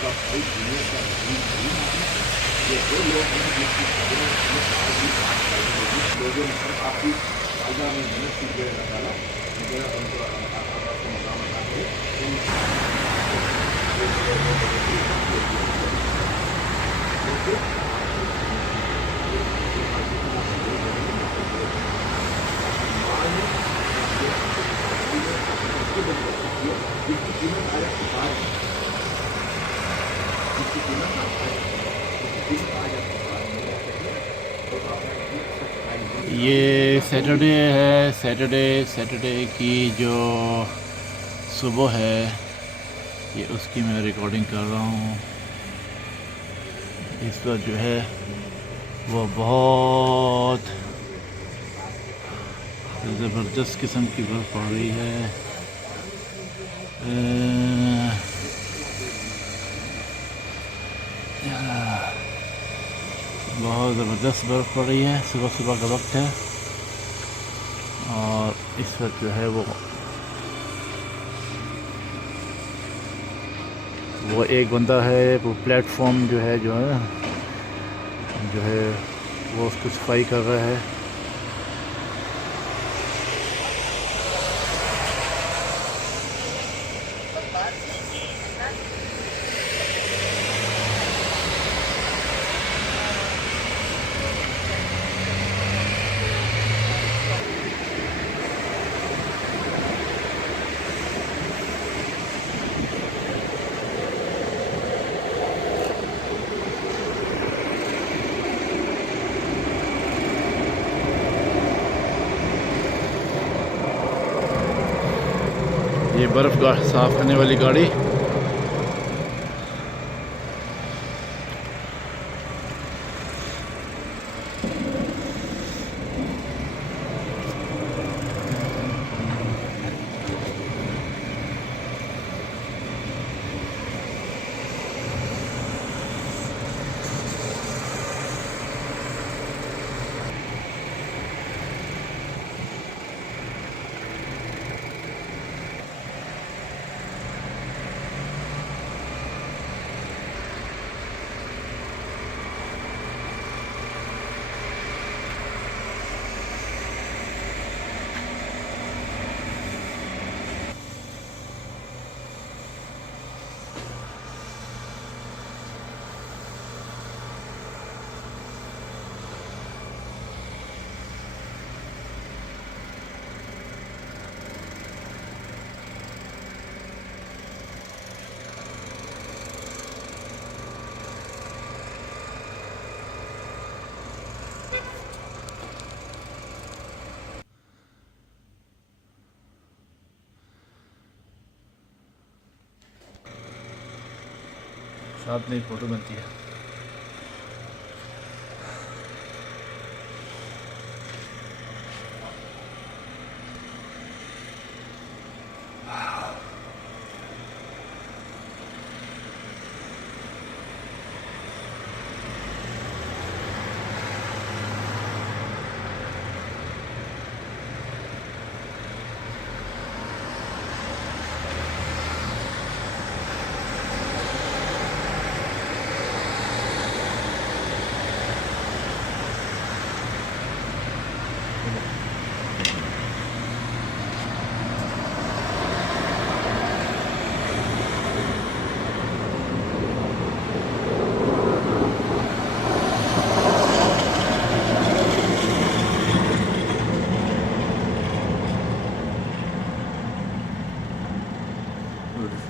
उसका भाई दुनिया का धनी नहीं माना। ये वो लोग हैं जिनकी खबरों में आज भी बात कर रहे हैं, जिस लोगों ने सर आपकी ताजा में मेहनत की है अल्लाह ताला उनको उनको आपको मकाम अता करे। उन जिसकी कीमत आज आपके पास है, जिसकी कीमत आज आपके पास है, तो आपने इतनी सच्चाई नहीं। ये सैटरडे है। सैटरडे की जो सुबह है ये उसकी मैं रिकॉर्डिंग कर रहा हूँ। इस वक्त जो है वो बहुत ज़बरदस्त किस्म की बर्फ़ पड़ रही है। बहुत ज़बरदस्त बर्फ़ पड़ रही है। सुबह सुबह का वक्त है और इस वक्त जो है वो एक बंदा है, वो प्लेटफॉर्म जो है वो उसको सफाई कर रहा है। ये बर्फ़ साफ़ करने वाली गाड़ी साथ में फ़ोटो बनती है।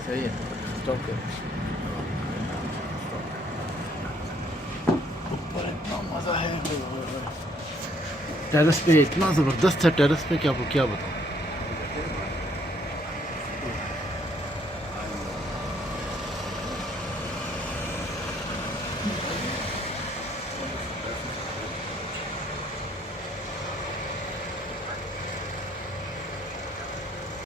सही है, स्टॉप कर। ऊपर इतना मज़ा है, टेरेस पे इतना ज़बरदस्त है। टेरेस पे क्या बताऊँ।